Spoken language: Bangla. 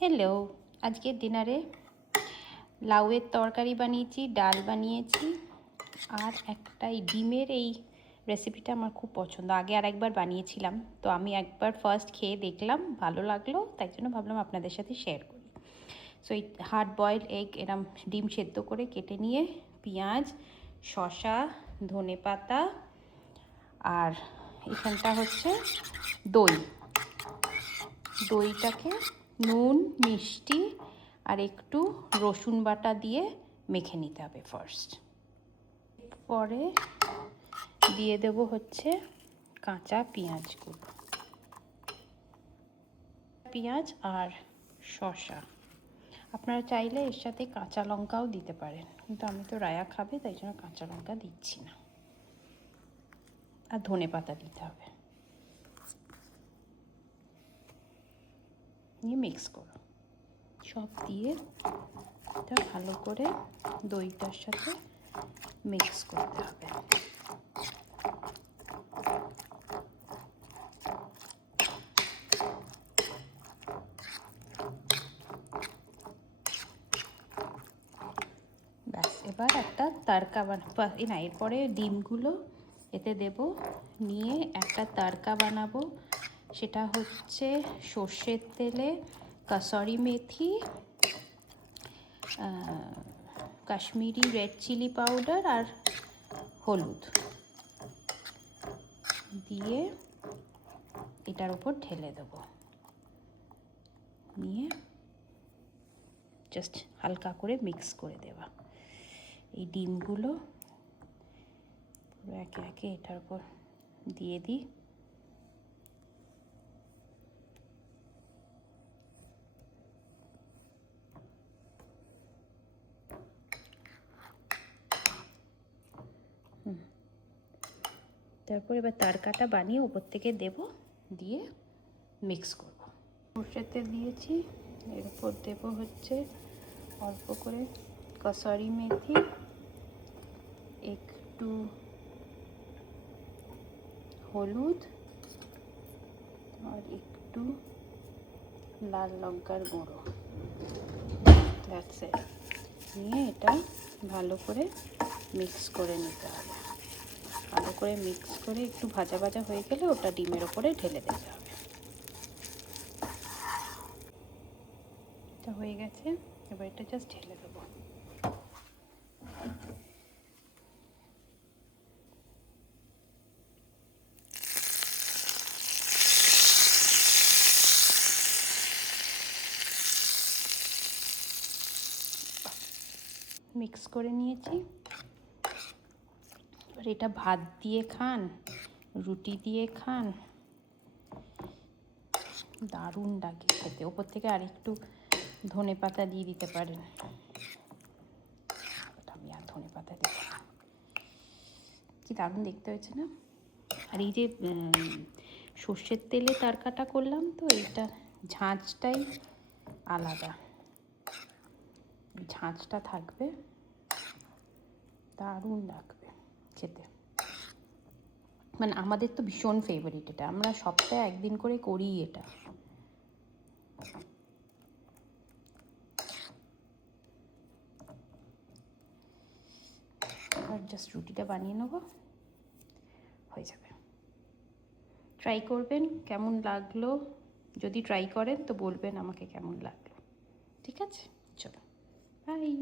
হ্যালো, আজকের ডিনারে লাউয়ের তরকারি বানিয়েছি, ডাল বানিয়েছি, আর একটা ডিমের এই রেসিপিটা আমার খুব পছন্দ। আগে আরেকবার বানিয়েছিলাম, তো আমি একবার ফার্স্ট খেয়ে দেখলাম, ভালো লাগলো, তাই জন্য ভাবলাম আপনাদের সাথে শেয়ার করি। সো এই হার্ড বয়েলড এগ এরম ডিম সেদ্ধ করে কেটে নিয়ে পেঁয়াজ, শসা, ধনেপাতা, আর এখানটা হচ্ছে দইটাকে নুন, মিষ্টি আর একটু রসুন বাটা দিয়ে মেখে নিতে হবে ফার্স্ট। পরে দিয়ে দেব হচ্ছে কাঁচা পেঁয়াজগুলো, পেঁয়াজ আর শসা। আপনারা চাইলে এর সাথে কাঁচা লঙ্কাও দিতে পারেন, কিন্তু আমি তো রায়া খাবে, তাই জন্য কাঁচা লঙ্কা দিচ্ছি না। আর ধনেপাতা দিতে হবে। নিয়ে মিক্স করো, সব দিয়ে এটা ভালো করে দইটার সাথে মিক্স করতে হবে। ব্যাস, এবার একটা তড়কা না, এরপরে ডিমগুলো এতে দেব, নিয়ে একটা তড়কা বানাবো। সেটা হচ্ছে সর্ষের তেলে কাসুরি মেথি, কাশ্মীরি রেড চিলি পাউডার আর হলুদ দিয়ে এটার উপর ঢেলে দেব, নিয়ে জাস্ট হালকা করে মিক্স করে দেওয়া। এই ডিমগুলো পুরো একে একে এটার উপর দিয়ে দিই। তারপর এবার তড়কাটা বানিয়ে উপর থেকে দেব, দিয়ে মিক্স করব। সর্ষের তেল দিয়েছি, এর উপর দেব হচ্ছে অল্প করে কাসুরি মেথি, একটু হলুদ আর একটু লাল লঙ্কার গুঁড়ো। That's it. নিয়ে এটা ভালো করে মিক্স করে নিতে হবে। ভালো করে মিক্স করে একটু ভাজা ভাজা হয়ে গেলে ওটা ডিমের ওপরে ঢেলে দিতে হবে। এটা হয়ে গেছে, এবার এটা জাস্ট ঢেলে দেবো। মিক্স করে নিয়েছি। আর এটা ভাত দিয়ে খান, রুটি দিয়ে খান, দারুণ লাগে খেতে। ওপর থেকে আরেকটু ধনেপাতা দিয়ে দিতে পারেন। আমি আর ধনেপাতা দিই, কি দারুণ দেখতে হয়েছে না? আর এই যে সর্ষের তেলে তড়কাটা করলাম, তো এইটা ঝাঁঝটাই আলাদা, ঝাঁঝটা থাকবে, দারুণ লাগবে খেতে। মানে আমাদের তো ভীষণ ফেভারিট এটা, আমরা সপ্তাহে একদিন করে করি এটা। আর জাস্ট রুটিটা বানিয়ে নেব, হয়ে যাবে। ট্রাই করবেন, কেমন লাগলো যদি ট্রাই করেন তো বলবেন আমাকে কেমন লাগলো। ঠিক আছে, চলো বাই।